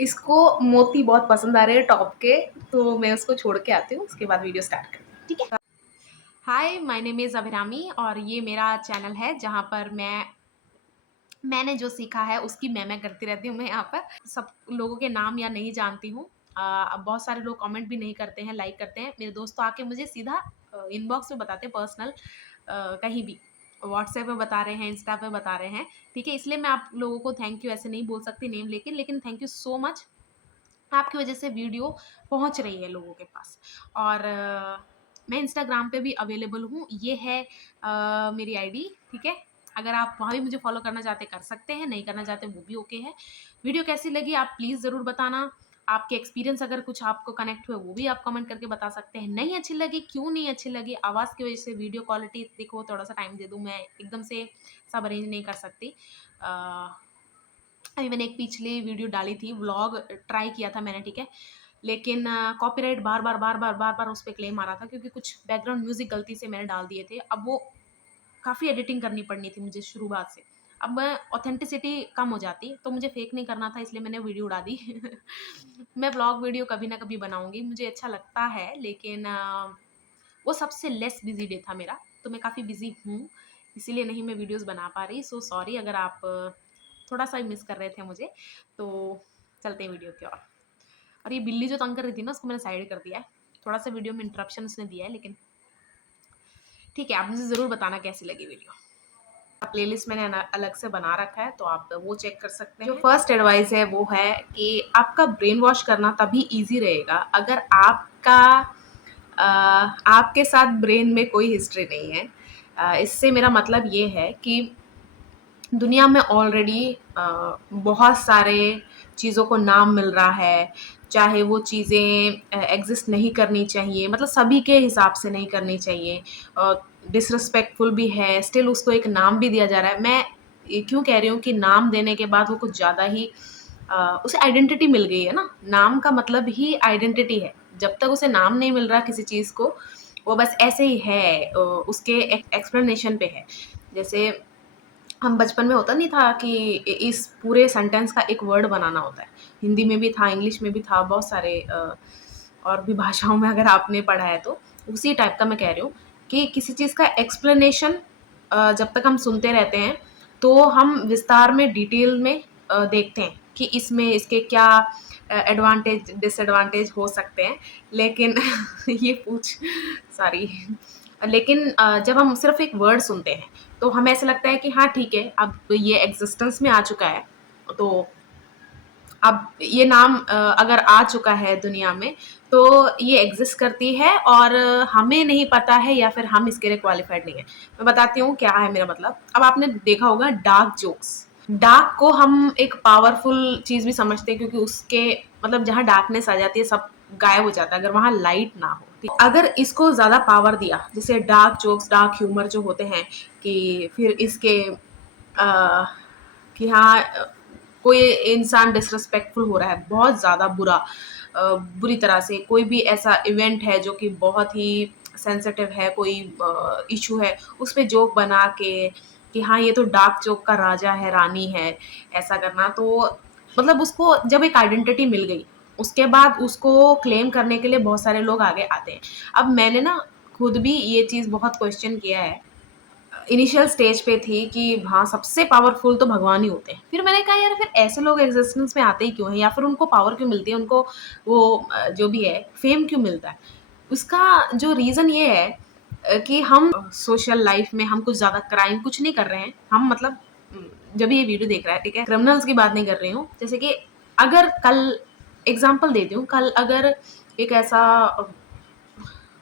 इसको मोती बहुत पसंद आ रहे हैं टॉप के, तो मैं उसको छोड़ के आती हूँ, उसके बाद वीडियो स्टार्ट करती हूँ, ठीक है। हाय, माय नेम इज़ अभिरामी और ये मेरा चैनल है जहाँ पर मैंने जो सीखा है उसकी मैं करती रहती हूँ। मैं यहाँ पर सब लोगों के नाम या नहीं जानती हूँ। अब बहुत सारे लोग कमेंट भी नहीं करते हैं, लाइक करते हैं। मेरे दोस्त तो आके मुझे सीधा इनबॉक्स में बताते हैं, पर्सनल कहीं भी व्हाट्सएप पे बता रहे हैं, इंस्टा पे बता रहे हैं, ठीक है। इसलिए मैं आप लोगों को थैंक यू ऐसे नहीं बोल सकती नेम लेकिन थैंक यू सो मच। आपकी वजह से वीडियो पहुंच रही है लोगों के पास। और मैं इंस्टाग्राम पे भी अवेलेबल हूँ, ये है मेरी आईडी, ठीक है। अगर आप वहाँ भी मुझे फॉलो करना चाहते कर सकते हैं, नहीं करना चाहते वो भी ओके है। वीडियो कैसी लगी आप प्लीज़ ज़रूर बताना। आपके एक्सपीरियंस अगर कुछ आपको कनेक्ट हुए वो भी आप कमेंट करके बता सकते हैं। नहीं अच्छी लगी, क्यों नहीं अच्छी लगी, आवाज़ की वजह से, वीडियो क्वालिटी देखो, थोड़ा सा टाइम दे दूँ, मैं एकदम से सब अरेंज नहीं कर सकती। अभी मैंने एक पिछली वीडियो डाली थी, व्लॉग ट्राई किया था मैंने, ठीक है। लेकिन कॉपीराइट बार बार उस पर क्लेम आ रहा था, क्योंकि कुछ बैकग्राउंड म्यूजिक गलती से मैंने डाल दिए थे। अब वो काफ़ी एडिटिंग करनी पड़नी थी मुझे शुरुआत से। अब मैं ऑथेंटिसिटी कम हो जाती, तो मुझे फेक नहीं करना था, इसलिए मैंने वीडियो उड़ा दी। मैं व्लॉग वीडियो कभी ना कभी बनाऊंगी, मुझे अच्छा लगता है, लेकिन वो सबसे लेस बिजी डे था मेरा, तो मैं काफ़ी बिजी हूँ, इसीलिए नहीं मैं वीडियोस बना पा रही। सो सॉरी अगर आप थोड़ा सा मिस कर रहे थे मुझे। तो चलते हैं वीडियो की और ये बिल्ली जो तंग कर रही थी ना, उसको मैंने साइड कर दिया है। थोड़ा सा वीडियो में इंटरप्शन उसने दिया है, लेकिन ठीक है। आप मुझे ज़रूर बताना कैसी लगी वीडियो। प्लेलिस्ट मैंने अलग से बना रखा है, तो आप वो चेक कर सकते हैं। जो फर्स्ट एडवाइस है वो है कि आपका ब्रेन वॉश करना तभी इजी रहेगा अगर आपके साथ ब्रेन में कोई हिस्ट्री नहीं है। इससे मेरा मतलब ये है कि दुनिया में ऑलरेडी बहुत सारे चीज़ों को नाम मिल रहा है, चाहे वो चीज़ें एग्जिस्ट नहीं करनी चाहिए, मतलब सभी के हिसाब से नहीं करनी चाहिए, डिसरिस्पेक्टफुल भी है, स्टिल उसको एक नाम भी दिया जा रहा है। मैं ये क्यों कह रही हूँ कि नाम देने के बाद वो कुछ ज़्यादा ही उसे आइडेंटिटी मिल गई है ना। नाम का मतलब ही आइडेंटिटी है। जब तक उसे नाम नहीं मिल रहा किसी चीज़ को, वो बस ऐसे ही है, उसके एक्सप्लेनेशन पे है। जैसे हम बचपन में होता नहीं था कि इस पूरे सेंटेंस का एक वर्ड बनाना होता है। हिंदी में भी था, इंग्लिश में भी था, बहुत सारे और भी भाषाओं में अगर आपने पढ़ा है तो उसी टाइप का मैं कह रही हूँ कि किसी चीज़ का एक्सप्लेनेशन जब तक हम सुनते रहते हैं, तो हम विस्तार में डिटेल में देखते हैं कि इसमें इसके क्या एडवांटेज डिसएडवांटेज हो सकते हैं। लेकिन ये पूछ सॉरी, लेकिन जब हम सिर्फ एक वर्ड सुनते हैं तो हमें ऐसा लगता है कि हाँ ठीक है, अब ये एग्जिस्टेंस में आ चुका है, तो अब ये नाम अगर आ चुका है दुनिया में, तो ये एग्जिस्ट करती है और हमें नहीं पता है या फिर हम इसके लिए क्वालिफाइड नहीं है। मैं बताती हूँ क्या है मेरा मतलब। अब आपने देखा होगा डार्क जोक्स, डार्क को हम एक पावरफुल चीज़ भी समझते हैं, क्योंकि उसके मतलब जहाँ डार्कनेस आ जाती है सब गायब हो जाता है अगर वहाँ लाइट ना हो। ठीक, अगर इसको ज़्यादा पावर दिया, जैसे डार्क जोक्स, डार्क ह्यूमर जो होते हैं, कि फिर इसके कि हाँ कोई इंसान डिसरिस्पेक्टफुल हो रहा है बहुत ज़्यादा बुरी तरह से, कोई भी ऐसा इवेंट है जो कि बहुत ही सेंसिटिव है, कोई इशू है, उस पे जोक बना के कि हाँ ये तो डार्क जोक का राजा है, रानी है, ऐसा करना, तो मतलब उसको जब एक आइडेंटिटी मिल गई, उसके बाद उसको क्लेम करने के लिए बहुत सारे लोग आगे आते हैं। अब मैंने ना खुद भी ये चीज़ बहुत क्वेश्चन किया है। इनिशियल स्टेज पे थी कि हाँ सबसे पावरफुल तो भगवान ही होते हैं। फिर मैंने कहा यार फिर ऐसे लोग एग्जिस्टेंस में आते ही क्यों हैं, या फिर उनको पावर क्यों मिलती है, उनको वो जो भी है फेम क्यों मिलता है। उसका जो रीज़न ये है कि हम सोशल लाइफ में हम कुछ ज़्यादा क्राइम कुछ नहीं कर रहे हैं। हम मतलब जब ये वीडियो देख रहा है, ठीक है, क्रिमिनल्स की बात नहीं कर रही हूँ। जैसे कि अगर कल एग्जाम्पल देती हूँ, कल अगर एक ऐसा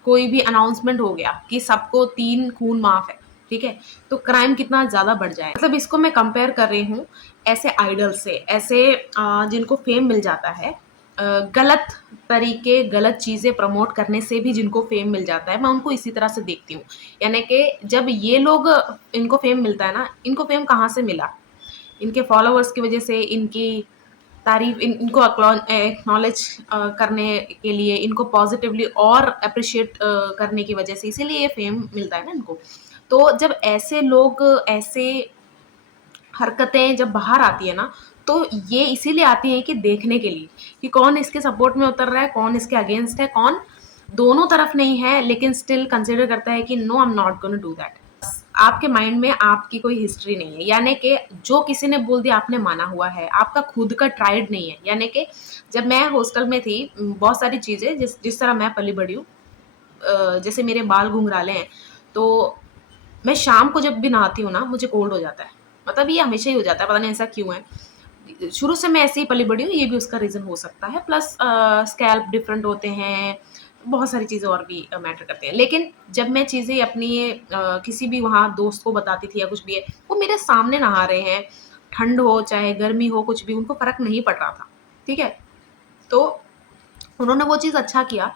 कोई भी अनाउंसमेंट हो गया कि सबको 3 खून माफ है, ठीक है, तो क्राइम कितना ज़्यादा बढ़ जाए। मतलब इसको मैं कंपेयर कर रही हूँ ऐसे आइडल से, ऐसे जिनको फेम मिल जाता है, गलत तरीके, गलत चीज़ें प्रमोट करने से भी जिनको फेम मिल जाता है, मैं उनको इसी तरह से देखती हूँ। यानी कि जब ये लोग, इनको फेम मिलता है ना, इनको फेम कहाँ से मिला? इनके फॉलोवर्स की वजह से, इनकी तारीफ, इनको एक्नॉलेज करने के लिए, इनको पॉजिटिवली और अप्रिशिएट करने की वजह से, इसीलिए ये फेम मिलता है ना इनको। तो जब ऐसे लोग, ऐसे हरकतें जब बाहर आती है ना, तो ये इसीलिए आती हैं कि देखने के लिए कि कौन इसके सपोर्ट में उतर रहा है, कौन इसके अगेंस्ट है, कौन दोनों तरफ नहीं है लेकिन स्टिल कंसिडर करता है कि no, I am not gonna do that. आपके माइंड में आपकी कोई हिस्ट्री नहीं है, यानी कि जो किसी ने बोल दिया आपने माना हुआ है, आपका खुद का ट्राइड नहीं है। यानी कि जब मैं हॉस्टल में थी, बहुत सारी चीज़ें जिस जिस तरह मैं पली बड़ी हूँ, जैसे मेरे बाल घुंघराले हैं, तो मैं शाम को जब भी नहाती हूँ ना, मुझे कोल्ड हो जाता है। मतलब ये हमेशा ही हो जाता है, पता नहीं ऐसा क्यों है। शुरू से मैं ऐसे ही पली बड़ी हूँ, ये भी उसका रीज़न हो सकता है। प्लस स्कैल्प डिफरेंट होते हैं, बहुत सारी चीज़ें और भी मैटर करती हैं। लेकिन जब मैं चीज़ें अपनी किसी भी वहाँ दोस्त को बताती थी या कुछ भी है, वो मेरे सामने नहा रहे हैं, ठंड हो चाहे गर्मी हो, कुछ भी उनको फ़र्क नहीं पड़ रहा था, ठीक है? तो उन्होंने वो चीज़ अच्छा किया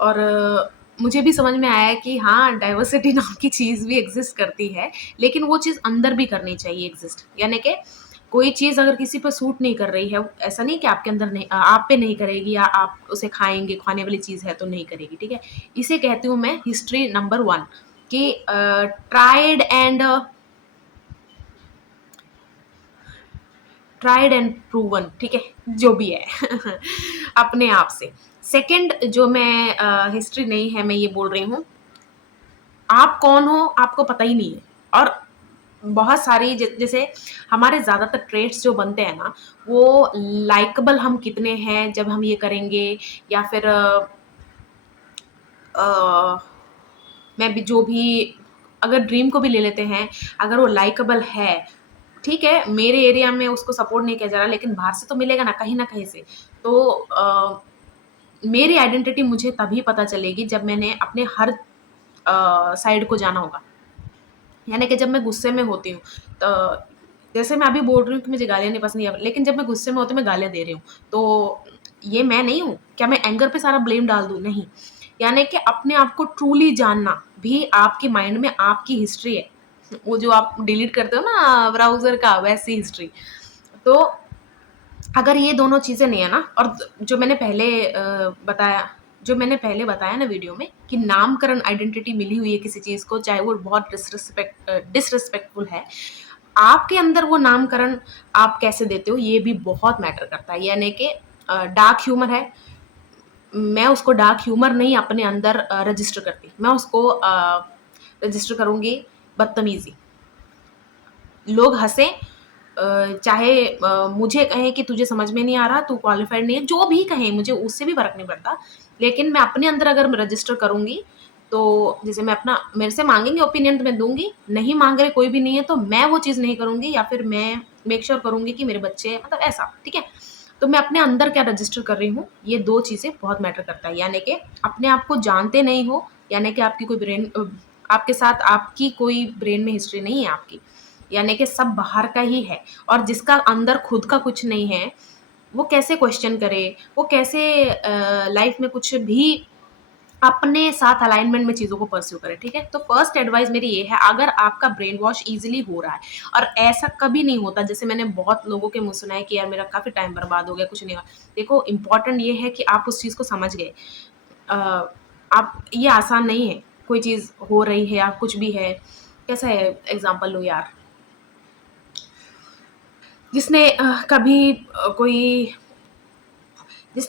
और मुझे भी समझ में आया कि हाँ, डाइवर्सिटी नाम की चीज़ भी एग्ज़िस्ट करती है, लेकिन वो चीज़ अंदर भी करनी चाहिए एग्ज़िस्ट। यानी कि कोई चीज़ अगर किसी पे सूट नहीं कर रही है, ऐसा नहीं कि आपके अंदर नहीं, आप पे नहीं करेगी या आप उसे खाएँगे, खाने वाली चीज़ है तो नहीं करेगी, ठीक है? इसे कहती हूँ मैं हिस्ट्री नंबर 1 कि ट्राइड एंड प्रूवन, ठीक है? जो भी है अपने आप से। सेकंड जो मैं हिस्ट्री नहीं है, मैं ये बोल रही हूँ, आप कौन हो आपको पता ही नहीं है। और बहुत सारी जैसे हमारे ज़्यादातर ट्रेड्स जो बनते हैं ना, वो लाइकेबल हम कितने हैं जब हम ये करेंगे, या फिर अ, मैं भी जो भी, अगर ड्रीम को भी ले लेते हैं, अगर वो लाइकेबल है, ठीक है, मेरे एरिया में उसको सपोर्ट नहीं किया जा रहा, लेकिन बाहर से तो मिलेगा ना कहीं से। तो मेरी आइडेंटिटी मुझे तभी पता चलेगी जब मैंने अपने हर साइड को जाना होगा। यानी कि जब मैं गुस्से में होती हूँ, तो जैसे मैं अभी बोल रही हूँ कि मुझे गालियाँ नहीं पसंद या, लेकिन जब मैं गुस्से में होती हूँ मैं गालियाँ दे रही हूँ, तो ये मैं नहीं हूँ। क्या मैं एंगर पे सारा ब्लेम डाल दूँ? नहीं। यानी कि अपने आप को ट्रूली जानना भी आपके माइंड में आपकी हिस्ट्री है। वो जो आप डिलीट करते हो ना ब्राउज़र का, वैसी हिस्ट्री। तो अगर ये दोनों चीज़ें नहीं है ना, और जो मैंने पहले बताया ना वीडियो में कि नामकरण आइडेंटिटी मिली हुई है किसी चीज़ को, चाहे वो बहुत डिसरिस्पेक्टफुल है, आपके अंदर वो नामकरण आप कैसे देते हो, ये भी बहुत मैटर करता है। यानी कि डार्क ह्यूमर है, मैं उसको डार्क ह्यूमर नहीं अपने अंदर रजिस्टर करती, मैं उसको रजिस्टर करूँगी बदतमीज़ी। लोग हँसें, चाहे मुझे कहें कि तुझे समझ में नहीं आ रहा, तू क्वालिफ़ाइड नहीं है, जो भी कहें मुझे उससे भी फ़र्क नहीं पड़ता। लेकिन मैं अपने अंदर अगर मैं रजिस्टर करूँगी, तो जैसे मैं अपना, मेरे से माँगेंगे ओपिनियन तो मैं दूँगी, नहीं माँग रहे कोई भी नहीं है तो मैं वो चीज़ नहीं करूँगी, या फिर मैं मेक श्योर करूँगी कि मेरे बच्चे, मतलब ऐसा, ठीक है? तो मैं अपने अंदर क्या रजिस्टर कर रही हूँ, ये 2 चीज़ें बहुत मैटर करता है। यानी कि अपने आप को जानते नहीं हो, यानी कि आपकी कोई आपके साथ आपकी कोई ब्रेन में हिस्ट्री नहीं है आपकी। यानी कि सब बाहर का ही है, और जिसका अंदर खुद का कुछ नहीं है, वो कैसे क्वेश्चन करे, वो कैसे लाइफ में कुछ भी अपने साथ अलाइनमेंट में चीज़ों को परस्यू करे, ठीक है? तो फर्स्ट एडवाइस मेरी ये है, अगर आपका ब्रेन वॉश ईज़िली हो रहा है, और ऐसा कभी नहीं होता, जैसे मैंने बहुत लोगों के मुँह सुना है कि यार मेरा काफ़ी टाइम बर्बाद हो गया, कुछ नहीं हुआ। देखो, इम्पोर्टेंट ये है कि आप उस चीज़ को समझ गए। अ, आप, ये आसान नहीं है, कोई चीज़ हो रही है या कुछ भी है, कैसा है एग्ज़ाम्पल लो यार, जिसने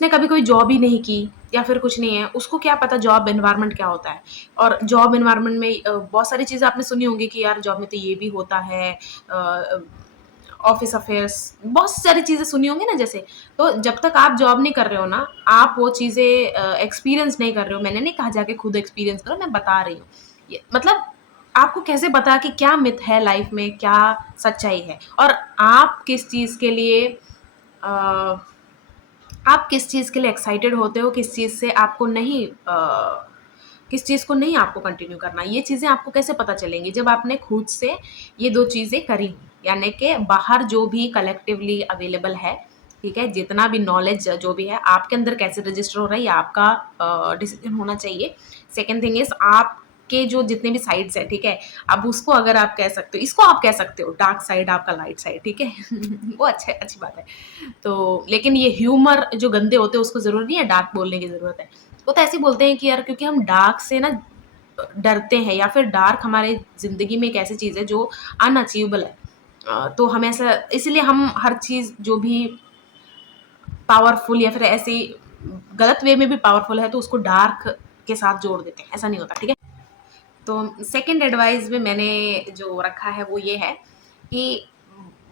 कभी कोई जॉब ही नहीं की या फिर कुछ नहीं है, उसको क्या पता जॉब एनवायरनमेंट क्या होता है। और जॉब एनवायरनमेंट में बहुत सारी चीज़ें आपने सुनी होंगी कि यार जॉब में तो ये भी होता है, ऑफिस अफेयर्स, बहुत सारी चीज़ें सुनी होंगी ना जैसे। तो जब तक आप जॉब नहीं कर रहे हो ना, आप वो चीज़ें एक्सपीरियंस नहीं कर रहे हो। मैंने नहीं कहा जाके खुद एक्सपीरियंस करो, मैं बता रही हूँ। मतलब आपको कैसे पता कि क्या मिथ है लाइफ में, क्या सच्चाई है, और आप किस चीज़ के लिए अ, आप किस चीज़ के लिए एक्साइटेड होते हो, किस चीज़ से आपको नहीं, किस चीज़ को नहीं आपको कंटिन्यू करना। ये चीज़ें आपको कैसे पता चलेंगी? जब आपने खुद से ये 2 चीज़ें करी हों। यानी कि बाहर जो भी कलेक्टिवली अवेलेबल है, ठीक है? जितना भी नॉलेज जो भी है, आपके अंदर कैसे रजिस्टर हो रहा है, ये आपका डिसीज़न होना चाहिए। सेकंड थिंग इज़, आपके जो जितने भी साइड्स हैं, ठीक है? अब उसको अगर आप कह सकते हो, इसको आप कह सकते हो डार्क साइड, आपका लाइट साइड, ठीक है? वो अच्छी बात है। तो लेकिन ये ह्यूमर जो गंदे होते हैं, उसको ज़रूरी नहीं है डार्क बोलने की ज़रूरत है। वो तो ऐसे ही बोलते हैं कि यार क्योंकि हम डार्क से ना डरते हैं, या फिर डार्क हमारे ज़िंदगी में एक ऐसी चीज़ है जो अनअचीवेबल है। तो हमें ऐसा इसलिए हम हर चीज़ जो भी पावरफुल या फिर ऐसे ही गलत वे में भी पावरफुल है तो उसको डार्क के साथ जोड़ देते हैं, ऐसा नहीं होता, ठीक है? तो सेकंड एडवाइस में मैंने जो रखा है वो ये है कि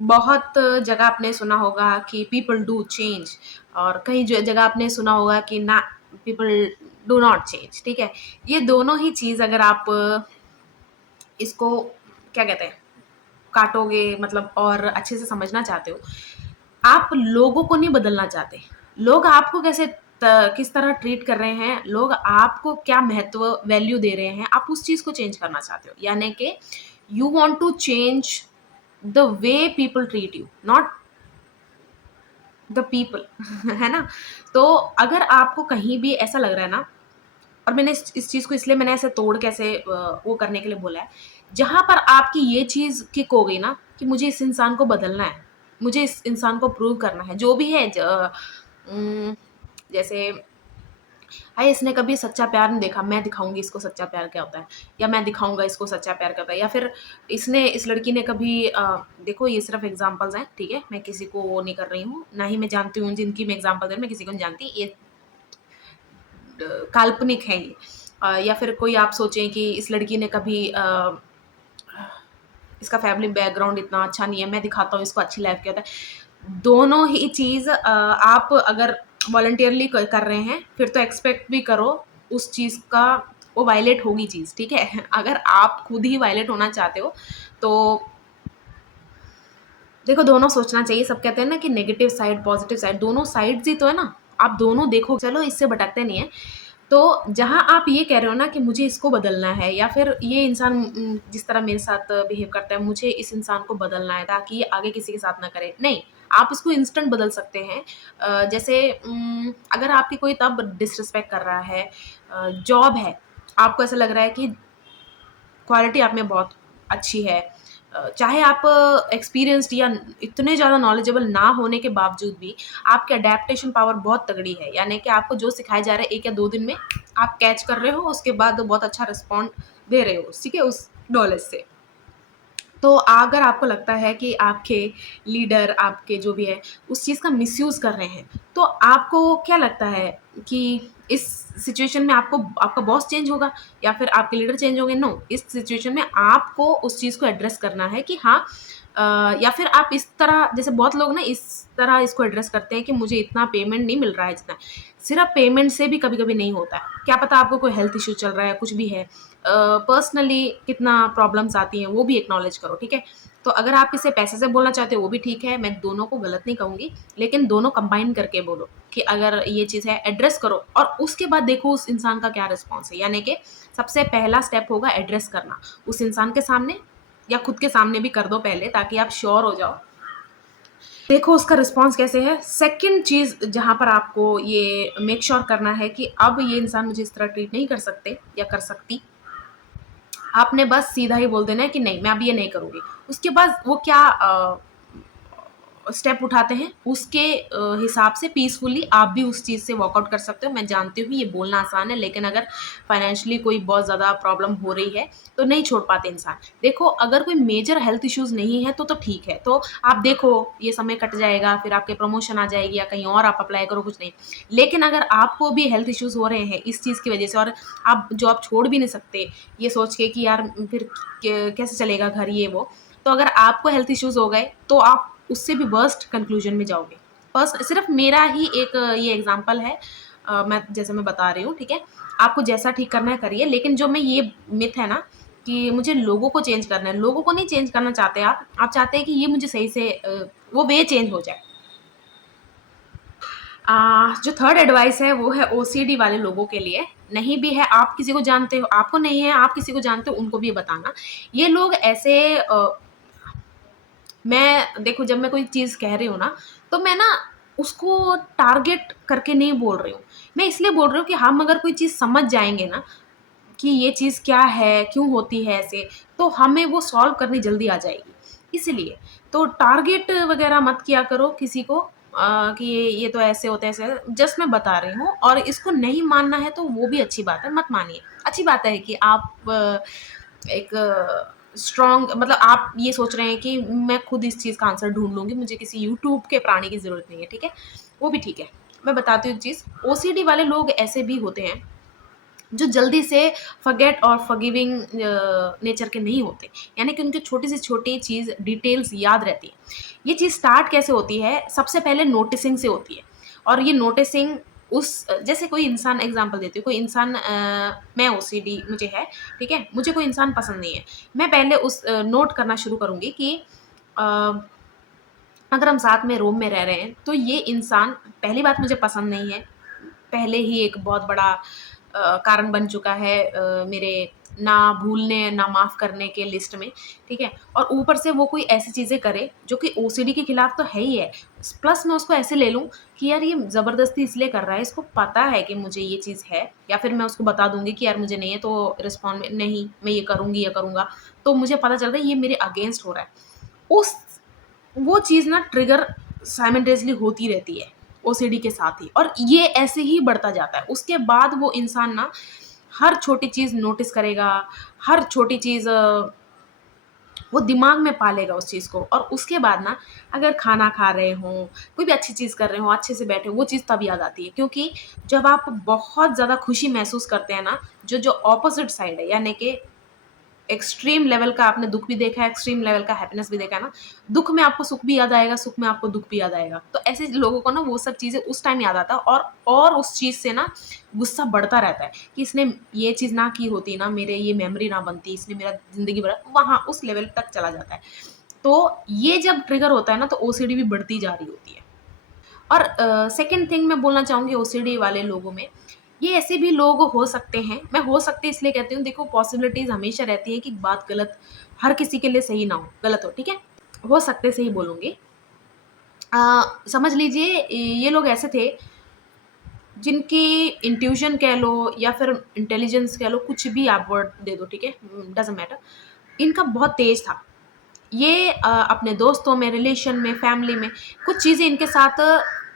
बहुत जगह आपने सुना होगा कि पीपल डू चेंज, और कई जगह आपने सुना होगा कि ना, पीपल डू नॉट चेंज, ठीक है? ये दोनों ही चीज़ अगर आप इसको क्या कहते हैं, काटोगे मतलब और अच्छे से समझना चाहते हो, आप लोगों को नहीं बदलना चाहते। लोग आपको किस तरह ट्रीट कर रहे हैं, लोग आपको क्या महत्व वैल्यू दे रहे हैं, आप उस चीज़ को चेंज करना चाहते हो। यानी कि you want to change the way people treat you, not the people है ना? तो अगर आपको कहीं भी ऐसा लग रहा है ना, और मैंने इस चीज़ को इसलिए मैंने ऐसे तोड़ के ऐसे वो करने के लिए बोला है, जहाँ पर आपकी ये चीज़ किक हो गई ना कि मुझे इस इंसान को बदलना है, मुझे इस इंसान को प्रूव करना है, जो भी है जैसे भाई इसने कभी सच्चा प्यार नहीं देखा, मैं दिखाऊँगी इसको सच्चा प्यार क्या होता है, या मैं दिखाऊँगा इसको सच्चा प्यार क्या होता है, या फिर इस लड़की ने कभी देखो ये सिर्फ़ एग्ज़ाम्पल्स हैं, ठीक है? मैं किसी को वो नहीं कर रही हूँ, ना ही मैं जानती हूँ जिनकी मैं एग्ज़ाम्पल दे रही हूँ, मैं किसी को नहीं जानती, ये काल्पनिक है ये। या फिर कोई आप सोचें कि इस लड़की ने कभी इसका फैमिली बैकग्राउंड इतना अच्छा नहीं है, मैं दिखाता हूँ इसको अच्छी लाइफ क्या होता है। दोनों ही चीज़ आप अगर वॉलंटियरली कर रहे हैं, फिर तो एक्सपेक्ट भी करो उस चीज़ का, वो वायलेट होगी चीज़, ठीक है? अगर आप खुद ही वायलेट होना चाहते हो, तो देखो दोनों सोचना चाहिए। सब कहते हैं ना कि नेगेटिव साइड, पॉजिटिव साइड, दोनों साइड्स ही तो है ना, आप दोनों देखो। चलो इससे भटकते नहीं है। तो जहाँ आप ये कह रहे हो ना कि मुझे इसको बदलना है, या फिर ये इंसान जिस तरह मेरे साथ बिहेव करता है, मुझे इस इंसान को बदलना है ताकि ये आगे किसी के साथ ना करे। नहीं, आप इसको इंस्टेंट बदल सकते हैं। जैसे अगर आपकी कोई तब डिसरिस्पेक्ट कर रहा है, जॉब है, आपको ऐसा लग रहा है कि क्वालिटी आप में बहुत अच्छी है, चाहे आप एक्सपीरियंस्ड या इतने ज़्यादा नॉलेजेबल ना होने के बावजूद भी आपकी अडेप्टेशन पावर बहुत तगड़ी है, यानी कि आपको जो सिखाया जा रहा है 1 या 2 दिन में आप कैच कर रहे हो, उसके बाद बहुत अच्छा रिस्पॉन्ड दे रहे हो, ठीक है, उस नॉलेज से। तो अगर आपको लगता है कि आपके लीडर, आपके जो भी है, उस चीज़ का मिसयूज़ कर रहे हैं, तो आपको क्या लगता है कि इस सिचुएशन में आपको आपका बॉस चेंज होगा या फिर आपके लीडर चेंज होंगे? नो, इस सिचुएशन में आपको उस चीज़ को एड्रेस करना है कि हाँ, या फिर आप इस तरह, जैसे बहुत लोग ना इस तरह इसको एड्रेस करते हैं कि मुझे इतना पेमेंट नहीं मिल रहा है जितना। सिर्फ़ पेमेंट से भी कभी-कभी नहीं होता है। क्या पता आपको कोई हेल्थ इश्यू चल रहा है, कुछ भी है। पर्सनली कितना प्रॉब्लम्स आती हैं वो भी एक्नॉलेज करो, ठीक है? तो अगर आप इसे पैसे से बोलना चाहते हो वो भी ठीक है, मैं दोनों को गलत नहीं कहूँगी, लेकिन दोनों कंबाइन करके बोलो कि अगर ये चीज़ है एड्रेस करो, और उसके बाद देखो उस इंसान का क्या रिस्पॉन्स है। यानी कि सबसे पहला स्टेप होगा एड्रेस करना, उस इंसान के सामने या खुद के सामने भी कर दो पहले, ताकि आप श्योर हो जाओ। देखो उसका रिस्पॉन्स कैसे है। सेकंड चीज़ जहाँ पर आपको ये मेक श्योर करना है कि अब ये इंसान मुझे इस तरह ट्रीट नहीं कर सकते या कर सकती, आपने बस सीधा ही बोल देना है कि नहीं, मैं अब ये नहीं करूँगी। उसके बाद वो क्या स्टेप उठाते हैं, उसके हिसाब से पीसफुली आप भी उस चीज़ से वॉकआउट कर सकते हो। मैं जानती हूँ ये बोलना आसान है, लेकिन अगर फाइनेंशियली कोई बहुत ज़्यादा प्रॉब्लम हो रही है, तो नहीं छोड़ पाते इंसान। देखो अगर कोई मेजर हेल्थ इश्यूज़ नहीं है तो ठीक है, तो आप देखो ये समय कट जाएगा, फिर आपके प्रमोशन आ जाएगी या कहीं और आप अप्लाई करो, कुछ नहीं। लेकिन अगर आपको भी हेल्थ इश्यूज़ हो रहे हैं इस चीज़ की वजह से, और आप जॉब छोड़ भी नहीं सकते ये सोच के कि यार फिर कैसे चलेगा घर, ये वो, तो अगर आपको हेल्थ इश्यूज़ हो गए तो आप उससे भी वर्स्ट कंक्लूजन में जाओगे। सिर्फ मेरा ही एक ये एग्जांपल है, मैं जैसे मैं बता रही हूँ, ठीक है? आपको जैसा ठीक करना है करिए, लेकिन जो मैं ये मिथ है ना कि मुझे लोगों को चेंज करना है, लोगों को नहीं चेंज करना चाहते आप चाहते हैं कि ये मुझे सही से वो वे चेंज हो जाए। जो थर्ड एडवाइस है वो है ओसीडी वाले लोगों के लिए। नहीं भी है, आप किसी को जानते हो, आपको नहीं है, आप किसी को जानते हो, उनको भी ये बताना। ये लोग ऐसे मैं देखो जब मैं कोई चीज़ कह रही हूँ ना, तो मैं ना उसको टारगेट करके नहीं बोल रही हूँ। मैं इसलिए बोल रही हूँ कि हम अगर कोई चीज़ समझ जाएँगे ना कि ये चीज़ क्या है, क्यों होती है ऐसे, तो हमें वो सॉल्व करनी जल्दी आ जाएगी। इसीलिए, तो टारगेट वग़ैरह मत किया करो किसी को कि ये तो ऐसे होता है, ऐसे जस्ट मैं बता रही हूँ, और इसको नहीं मानना है तो वो भी अच्छी बात है, मत मानिए। अच्छी बात है कि आप एक स्ट्रॉन्ग, मतलब आप ये सोच रहे हैं कि मैं खुद इस चीज़ का आंसर ढूँढ लूँगी, मुझे किसी यूट्यूब के प्राणी की ज़रूरत नहीं है, ठीक है? वो भी ठीक है। मैं बताती हूँ एक चीज़, ओसीडी वाले लोग ऐसे भी होते हैं जो जल्दी से फॉरगेट और फॉरगिविंग नेचर के नहीं होते। यानी कि उनकी छोटी से छोटी चीज़ डिटेल्स याद रहती है। ये चीज़ स्टार्ट कैसे होती है? सबसे पहले नोटिसिंग से होती है। और ये नोटिसिंग उस जैसे कोई इंसान, एग्ज़ाम्पल देती हूँ, कोई इंसान, मैं ओसीडी मुझे है, ठीक है? मुझे कोई इंसान पसंद नहीं है। मैं पहले उस नोट करना शुरू करूँगी कि अ, अगर हम साथ में रूम में रह रहे हैं, तो ये इंसान पहली बात मुझे पसंद नहीं है। पहले ही एक बहुत बड़ा कारण बन चुका है मेरे ना भूलने, ना माफ़ करने के लिस्ट में, ठीक है? और ऊपर से वो कोई ऐसी चीज़ें करे जो कि ओसीडी के खिलाफ तो है ही है। प्लस मैं उसको ऐसे ले लूँ कि यार ये ज़बरदस्ती इसलिए कर रहा है, इसको पता है कि मुझे ये चीज़ है, या फिर मैं उसको बता दूँगी कि यार मुझे नहीं है, तो रिस्पॉन्ड में नहीं, मैं ये करूँगी या करूँगा। तो मुझे पता चल रहा है ये मेरे अगेंस्ट हो रहा है। उस वो चीज़ ना ट्रिगर साइमल्टेनियसली होती रहती है ओसीडी के साथ ही, और ये ऐसे ही बढ़ता जाता है। उसके बाद वो इंसान ना हर छोटी चीज़ नोटिस करेगा, हर छोटी चीज़ वो दिमाग में पालेगा उस चीज़ को, और उसके बाद ना अगर खाना खा रहे हों, कोई भी अच्छी चीज़ कर रहे हों, अच्छे से बैठे हों, वो चीज़ तब याद आती है। क्योंकि जब आप बहुत ज़्यादा खुशी महसूस करते हैं ना, जो ऑपोज़िट साइड है, यानी कि एक्सट्रीम लेवल का आपने दुःख भी देखा है, एक्सट्रीम लेवल का हैप्पीनेस भी देखा है ना, दुःख में आपको सुख भी याद आएगा, सुख में आपको दुःख भी याद आएगा। तो ऐसे लोगों को ना वो सब चीज़ें उस टाइम याद आता है, और उस चीज़ से ना गुस्सा बढ़ता रहता है कि इसने ये चीज़ ना की होती ना, मेरे ये मेमोरी ना बनती, इसने मेरा ज़िंदगी बड़ा, वहाँ उस लेवल तक चला जाता है। तो ये जब ट्रिगर होता है ना, तो ओसीडी भी बढ़ती जा रही होती है। और सेकंड थिंग मैं बोलना चाहूँगी ओसीडी वाले लोगों में, ये ऐसे भी लोग हो सकते हैं, मैं हो सकते इसलिए कहती हूँ, देखो पॉसिबिलिटीज़ हमेशा रहती है कि बात गलत हर किसी के लिए सही ना हो, गलत हो, ठीक है? हो सकते से ही बोलूँगी। समझ लीजिए ये लोग ऐसे थे जिनकी इंट्यूशन कह लो या फिर इंटेलिजेंस कह लो, कुछ भी आप वर्ड दे दो, ठीक है? Doesn't matter. इनका बहुत तेज़ था। ये अपने दोस्तों में, रिलेशन में, फैमिली में कुछ चीज़ें इनके साथ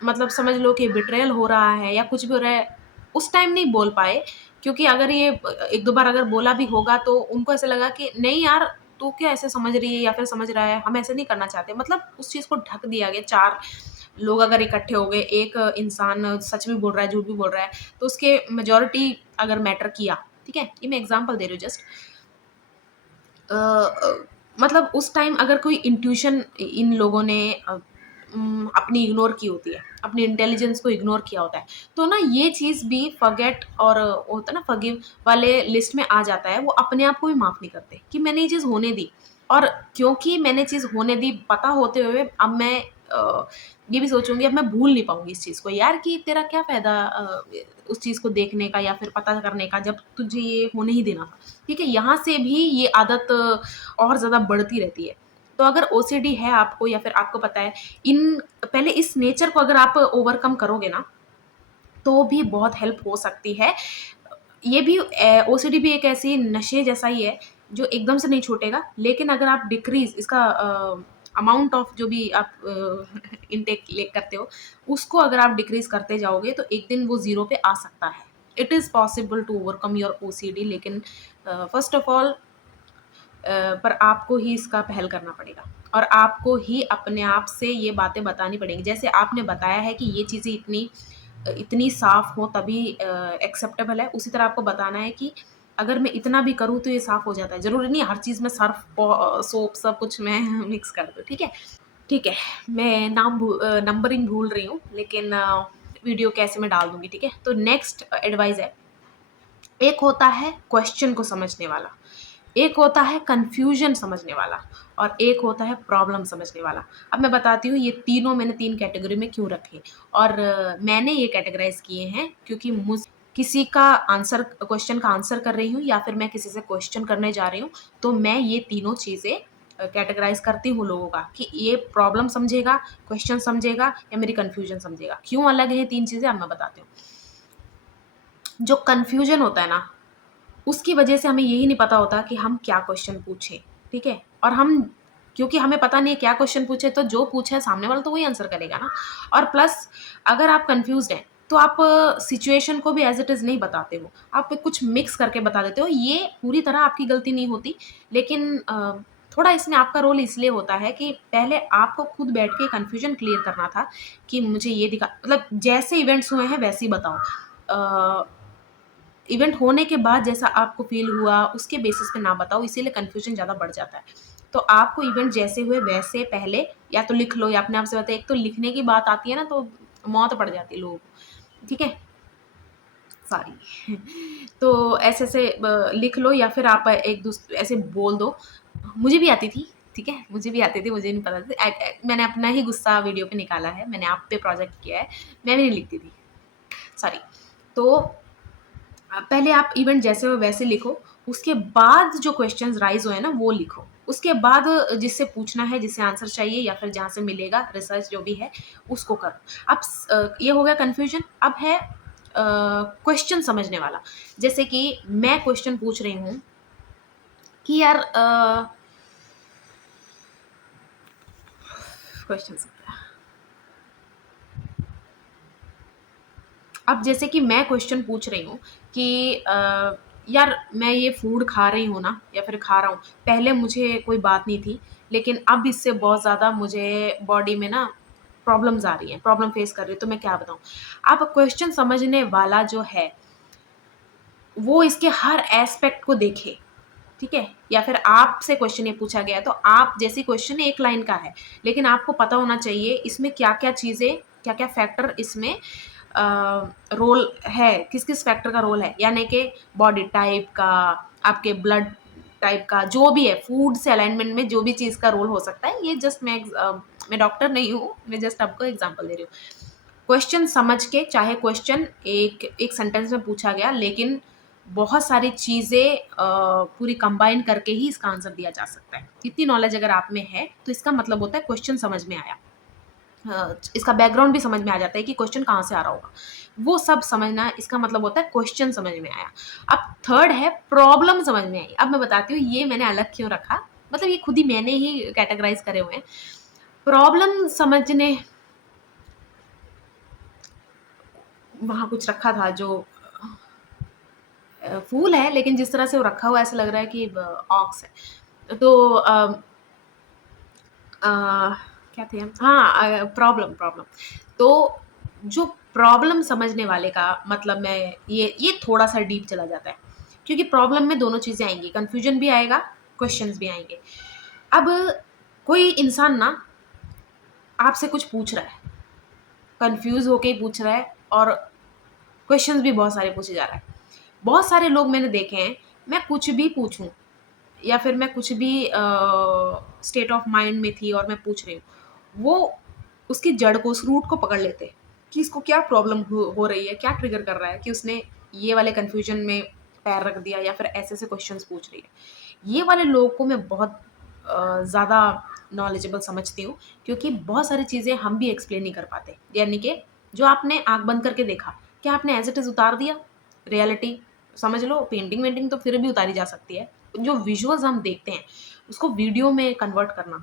मतलब समझ लो कि बिट्रेयल हो रहा है या कुछ भी हो रहा है, उस टाइम नहीं बोल पाए, क्योंकि अगर ये 1-2 बार अगर बोला भी होगा तो उनको ऐसा लगा कि नहीं यार, तू क्या ऐसे समझ रही है या फिर समझ रहा है, हम ऐसे नहीं करना चाहते। मतलब उस चीज़ को ढक दिया गया। 4 लोग अगर इकट्ठे हो गए, एक इंसान सच भी बोल रहा है, झूठ भी बोल रहा है, तो उसके मेजॉरिटी अगर मैटर किया, ठीक है? ये मैं एग्ज़ाम्पल दे रही हूँ जस्ट। मतलब उस टाइम अगर कोई इंट्यूशन इन लोगों ने अपनी इग्नोर की होती है, अपनी इंटेलिजेंस को इग्नोर किया होता है, तो ना ये चीज़ भी फॉरगेट और वो होता है ना फॉरगिव वाले लिस्ट में आ जाता है। वो अपने आप को भी माफ़ नहीं करते कि मैंने ये चीज़ होने दी, और क्योंकि मैंने चीज़ होने दी पता होते हुए, अब मैं ये भी सोचूँगी अब मैं भूल नहीं पाऊँगी इस चीज़ को, यार कि तेरा क्या फ़ायदा उस चीज़ को देखने का या फिर पता करने का, जब तुझे ये होने ही देना था। ठीक है? यहाँ से भी ये आदत और ज़्यादा बढ़ती रहती है। तो अगर ओसीडी है आपको या फिर आपको पता है, इन पहले इस नेचर को अगर आप ओवरकम करोगे ना, तो भी बहुत हेल्प हो सकती है। ये भी ओसीडी भी एक ऐसी नशे जैसा ही है, जो एकदम से नहीं छूटेगा, लेकिन अगर आप डिक्रीज़ इसका अमाउंट ऑफ जो भी आप इनटेक ले करते हो, उसको अगर आप डिक्रीज़ करते जाओगे, तो एक दिन वो ज़ीरो पे आ सकता है। It is possible to overcome your OCD, लेकिन फर्स्ट ऑफ ऑल पर आपको ही इसका पहल करना पड़ेगा, और आपको ही अपने आप से ये बातें बतानी पड़ेंगी। जैसे आपने बताया है कि ये चीज़ें इतनी साफ़ हो तभी एक्सेप्टेबल है, उसी तरह आपको बताना है कि अगर मैं इतना भी करूँ तो ये साफ़ हो जाता है। ज़रूरी नहीं है हर चीज़ में सर्फ़ सोप सब कुछ मैं मिक्स कर दूँ, ठीक है? ठीक है, मैं नंबरिंग भूल रही हूँ, लेकिन वीडियो कैसे मैं डाल दूँगी, ठीक है? तो नेक्स्ट एडवाइस है, एक होता है क्वेश्चन को समझने वाला, एक होता है कन्फ्यूज़न समझने वाला, और एक होता है प्रॉब्लम समझने वाला। अब मैं बताती हूँ ये तीनों मैंने 3 कैटेगरी में क्यों रखे, और मैंने ये कैटेगराइज़ किए हैं क्योंकि किसी का आंसर क्वेश्चन का आंसर कर रही हूँ या फिर मैं किसी से क्वेश्चन करने जा रही हूँ, तो मैं ये तीनों चीज़ें कैटेगराइज़ करती हूँ लोगों का कि ये प्रॉब्लम समझेगा, क्वेश्चन समझेगा या मेरी कन्फ्यूज़न समझेगा। क्यों अलग है 3 चीज़ें, अब मैं बताती हूँ। जो कन्फ्यूज़न होता है ना, उसकी वजह से हमें यही नहीं पता होता कि हम क्या क्वेश्चन पूछें, ठीक है? और हम क्योंकि हमें पता नहीं है क्या क्वेश्चन पूछे, तो जो पूछा है सामने वाला तो वही आंसर करेगा ना। और प्लस अगर आप कन्फ्यूज़्ड हैं, तो आप सिचुएशन को भी एज़ इट इज़ नहीं बताते हो, आप कुछ मिक्स करके बता देते हो। ये पूरी तरह आपकी गलती नहीं होती, लेकिन थोड़ा इसमें आपका रोल इसलिए होता है कि पहले आपको खुद बैठ के कन्फ्यूज़न क्लियर करना था कि मुझे ये दिखा, मतलब जैसे इवेंट्स हुए हैं वैसे ही बताओ। इवेंट होने के बाद जैसा आपको फ़ील हुआ, उसके बेसिस पे ना बताओ, इसीलिए कन्फ्यूज़न ज़्यादा बढ़ जाता है। तो आपको इवेंट जैसे हुए वैसे पहले या तो लिख लो या अपने आप से बताओ। एक तो लिखने की बात आती है ना, तो मौत पड़ जाती है लोगों को, ठीक है? सॉरी। तो ऐसे-ऐसे लिख लो या फिर आप एक ऐसे बोल दो। मुझे भी आती थी, ठीक है? मुझे भी आती थी, मुझे नहीं पता था। मैंने अपना ही गुस्सा वीडियो पे निकाला है, मैंने आप पे प्रोजेक्ट किया है, मैं भी नहीं लिखती थी। सॉरी। तो पहले आप इवेंट जैसे हो वैसे लिखो, उसके बाद जो क्वेश्चंस राइज़ हुए ना वो लिखो। उसके बाद जिससे पूछना है, जिससे आंसर चाहिए या फिर जहाँ से मिलेगा रिसर्च जो भी है, उसको करो। अब ये हो गया कन्फ्यूज़न, अब है क्वेश्चन समझने वाला। जैसे कि मैं क्वेश्चन पूछ रही हूँ कि यार क्वेश्चन अब जैसे कि मैं क्वेश्चन पूछ रही हूँ कि यार मैं ये फूड खा रही हूँ ना या फिर खा रहा हूँ, पहले मुझे कोई बात नहीं थी, लेकिन अब इससे बहुत ज़्यादा मुझे बॉडी में ना प्रॉब्लम्स आ रही हैं, प्रॉब्लम फेस कर रही हूँ, तो मैं क्या बताऊँ? अब क्वेश्चन समझने वाला जो है, वो इसके हर एस्पेक्ट को देखे, ठीक है? या फिर आपसे क्वेश्चन ये पूछा गया है, तो आप जैसे क्वेश्चन एक लाइन का है, लेकिन आपको पता होना चाहिए इसमें क्या-क्या चीज़ें, क्या-क्या फैक्टर इसमें रोल है, किस-किस फैक्टर का रोल है। यानी कि बॉडी टाइप का, आपके ब्लड टाइप का, जो भी है, फूड से अलाइनमेंट में जो भी चीज़ का रोल हो सकता है, ये जस्ट मैं डॉक्टर नहीं हूँ, मैं जस्ट आपको एग्ज़ाम्पल दे रही हूँ। क्वेश्चन समझ के, चाहे क्वेश्चन एक एक सेंटेंस में पूछा गया, लेकिन बहुत सारी चीज़ें पूरी कंबाइन करके ही इसका आंसर दिया जा सकता है। इतनी नॉलेज अगर आप में है, तो इसका मतलब होता है क्वेश्चन समझ में आया। इसका बैकग्राउंड भी समझ में आ जाता है कि क्वेश्चन कहाँ से आ रहा होगा। वो सब समझना, इसका मतलब होता है क्वेश्चन समझ में आया। अब थर्ड है प्रॉब्लम समझ में आई। अब मैं बताती हूँ ये मैंने अलग क्यों रखा, मतलब ये खुद ही मैंने ही कैटेगराइज़ करे हुए हैं। प्रॉब्लम समझने वहाँ कुछ रखा था जो फूल है, लेकिन जिस तरह से वो रखा हुआ है ऐसा लग रहा है कि ऑक्स है। तो अ, क्या थे हम? हाँ, प्रॉब्लम प्रॉब्लम। तो जो प्रॉब्लम समझने वाले का मतलब, मैं ये थोड़ा-सा डीप चला जाता है, क्योंकि प्रॉब्लम में दोनों चीज़ें आएँगी, कन्फ्यूजन भी आएगा, क्वेश्चन्स भी आएँगे। अब कोई इंसान ना आपसे कुछ पूछ रहा है, कन्फ्यूज़ होके ही पूछ रहा है और क्वेश्चन्स भी बहुत सारे पूछे जा रहा है। बहुत सारे लोग मैंने देखे हैं, मैं कुछ भी पूछूँ या फिर मैं कुछ भी स्टेट ऑफ माइंड में थी और मैं पूछ रही हूँ, वो उसकी जड़ को, उस रूट को पकड़ लेते हैं कि इसको क्या प्रॉब्लम हो रही है, क्या ट्रिगर कर रहा है कि उसने ये वाले कन्फ्यूजन में पैर रख दिया या फिर ऐसे-ऐसे क्वेश्चंस पूछ रही है। ये वाले लोगों को मैं बहुत ज़्यादा नॉलेजेबल समझती हूँ, क्योंकि बहुत सारी चीज़ें हम भी एक्सप्लेन नहीं कर पाते। यानी कि जो आपने आँख बंद करके देखा, क्या आपने एज़ इट इज़ उतार दिया? रियलिटी समझ लो, पेंटिंग-वेंटिंग तो फिर भी उतारी जा सकती है। जो विजुअल्स हम देखते हैं, उसको वीडियो में कन्वर्ट करना